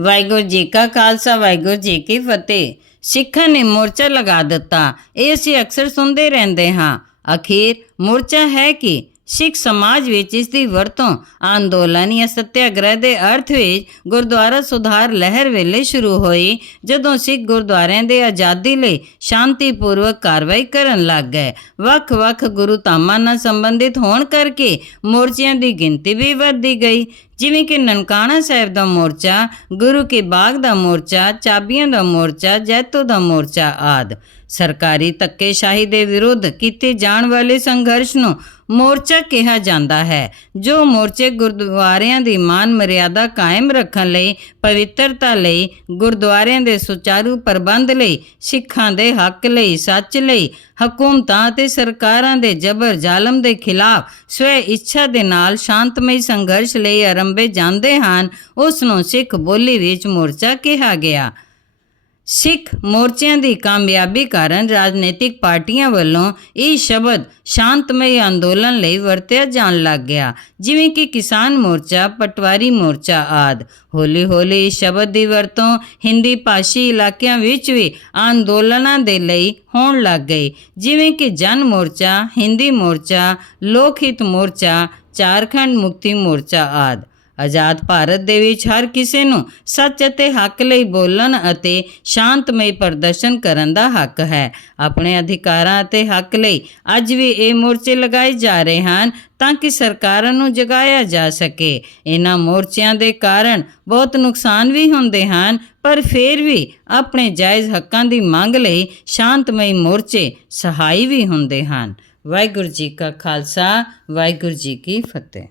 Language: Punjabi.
ਵਾਹਿਗੁਰੂ ਜੀ ਕਾ ਖਾਲਸਾ, ਵਾਹਿਗੁਰੂ ਜੀ ਕੀ ਫਤਿਹ। ਸਿੱਖਾਂ ਨੇ ਮੋਰਚਾ ਲਗਾ ਦਿੱਤਾ। ਇਹ ਅਸੀਂ ਅਕਸਰ ਸੁਣਦੇ ਰਹਿੰਦੇ ਹਾਂ। ਅਖੀਰ ਮੋਰਚਾ ਹੈ ਕਿ ਸਿੱਖ ਸਮਾਜ ਵਿੱਚ ਇਸ ਦੀ ਵਰਤੋਂ ਅੰਦੋਲਨ ਜਾਂ ਸਤਿਆਗ੍ਰਹਿ ਦੇ ਅਰਥ ਵਿੱਚ ਗੁਰਦੁਆਰਾ ਸੁਧਾਰ ਲਹਿਰ ਵੇਲੇ ਸ਼ੁਰੂ ਹੋਈ, ਜਦੋਂ ਸਿੱਖ ਗੁਰਦੁਆਰਿਆਂ ਦੇ ਆਜ਼ਾਦੀ ਲਈ ਸ਼ਾਂਤੀਪੂਰਵਕ ਕਾਰਵਾਈ ਕਰਨ ਲੱਗ ਗਏ। ਵੱਖ-ਵੱਖ ਗੁਰੂ ਧਾਮਾਂ ਨਾਲ ਸੰਬੰਧਿਤ ਹੋਣ ਕਰਕੇ ਮੋਰਚਿਆਂ ਦੀ ਗਿਣਤੀ ਵੀ ਵੱਧਦੀ ਗਈ। ਜਿਵੇਂ ਕਿ ਨਨਕਾਣਾ ਸਾਹਿਬ ਦਾ ਮੋਰਚਾ, ਗੁਰੂ ਕੇ ਬਾਗ ਦਾ ਮੋਰਚਾ, ਚਾਬੀਆਂ ਦਾ ਮੋਰਚਾ, ਜੈਤੋ ਦਾ ਮੋਰਚਾ ਆਦ। ਸਰਕਾਰੀ ਧੱਕੇਸ਼ਾਹੀ ਦੇ ਵਿਰੁੱਧ ਕੀਤੇ ਜਾਣ ਵਾਲੇ ਸੰਘਰਸ਼ ਨੂੰ ਮੋਰਚਾ ਕਿਹਾ ਜਾਂਦਾ ਹੈ, ਜੋ ਮੋਰਚੇ ਗੁਰਦੁਆਰਿਆਂ ਦੀ ਮਾਨ ਮਰਿਆਦਾ ਕਾਇਮ ਰੱਖਣ ਲਈ, ਪਵਿੱਤਰਤਾ ਲਈ, ਗੁਰਦੁਆਰਿਆਂ ਦੇ ਸੁਚਾਰੂ ਪ੍ਰਬੰਧ ਲਈ, ਸਿੱਖਾਂ ਦੇ ਹੱਕ ਲਈ, ਸੱਚ ਲਈ, ਹਕੂਮਤਾਂ ਅਤੇ ਸਰਕਾਰਾਂ ਦੇ ਜ਼ਬਰ ਜ਼ਾਲਮ ਦੇ ਖਿਲਾਫ ਸਵੈ ਇੱਛਾ ਦੇ ਨਾਲ ਸ਼ਾਂਤਮਈ ਸੰਘਰਸ਼ ਲਈ ਆਰੰਭ ਜਾਂਦੇ ਹਨ ਉਸ ਨੂੰ ਸਿੱਖ ਬੋਲੀ ਵਿੱਚ ਮੋਰਚਾ ਕਿਹਾ ਗਿਆ। ਸਿੱਖ ਮੋਰਚਿਆਂ ਦੀ ਕਾਮਯਾਬੀ ਕਾਰਨ ਰਾਜਨੀਤਿਕ ਪਾਰਟੀਆਂ ਵੱਲੋਂ ਇਹ ਸ਼ਬਦ ਸ਼ਾਂਤਮਈ ਅੰਦੋਲਨ ਲਈ ਵਰਤਿਆ ਜਾਣ ਲੱਗ ਗਿਆ, ਜਿਵੇਂ ਕਿ ਕਿਸਾਨ ਮੋਰਚਾ, ਪਟਵਾਰੀ ਮੋਰਚਾ ਆਦ। ਹੌਲੀ ਹੌਲੀ ਇਸ ਸ਼ਬਦ ਦੀ ਵਰਤੋਂ ਹਿੰਦੀ ਭਾਸ਼ੀ ਇਲਾਕਿਆਂ ਵਿੱਚ ਵੀ ਅੰਦੋਲਨਾਂ ਦੇ ਲਈ ਹੋਣ ਲੱਗ ਗਈ, ਜਿਵੇਂ ਕਿ ਜਨ ਮੋਰਚਾ, ਹਿੰਦੀ ਮੋਰਚਾ, ਲੋਕ ਹਿੱਤ ਮੋਰਚਾ, ਝਾਰਖੰਡ ਮੁਕਤੀ ਮੋਰਚਾ ਆਦ। ਆਜ਼ਾਦ ਭਾਰਤ ਦੇ ਵਿੱਚ ਹਰ ਕਿਸੇ ਨੂੰ ਸੱਚ ਅਤੇ ਹੱਕ ਲਈ ਬੋਲਣ ਅਤੇ ਸ਼ਾਂਤਮਈ ਪ੍ਰਦਰਸ਼ਨ ਕਰਨ ਦਾ ਹੱਕ ਹੈ। ਆਪਣੇ ਅਧਿਕਾਰਾਂ ਅਤੇ ਹੱਕ ਲਈ ਅੱਜ ਵੀ ਇਹ ਮੋਰਚੇ ਲਗਾਏ ਜਾ ਰਹੇ ਹਨ ਤਾਂ ਕਿ ਸਰਕਾਰਾਂ ਨੂੰ ਜਗਾਇਆ ਜਾ ਸਕੇ। ਇਹਨਾਂ ਮੋਰਚਿਆਂ ਦੇ ਕਾਰਨ ਬਹੁਤ ਨੁਕਸਾਨ ਵੀ ਹੁੰਦੇ ਹਨ, ਪਰ ਫਿਰ ਵੀ ਆਪਣੇ ਜਾਇਜ਼ ਹੱਕਾਂ ਦੀ ਮੰਗ ਲਈ ਸ਼ਾਂਤਮਈ ਮੋਰਚੇ ਸਹਾਈ ਵੀ ਹੁੰਦੇ ਹਨ। ਵਾਹਿਗੁਰੂ ਜੀ ਕਾ ਖਾਲਸਾ, ਵਾਹਿਗੁਰੂ ਜੀ ਕੀ ਫਤਿਹ।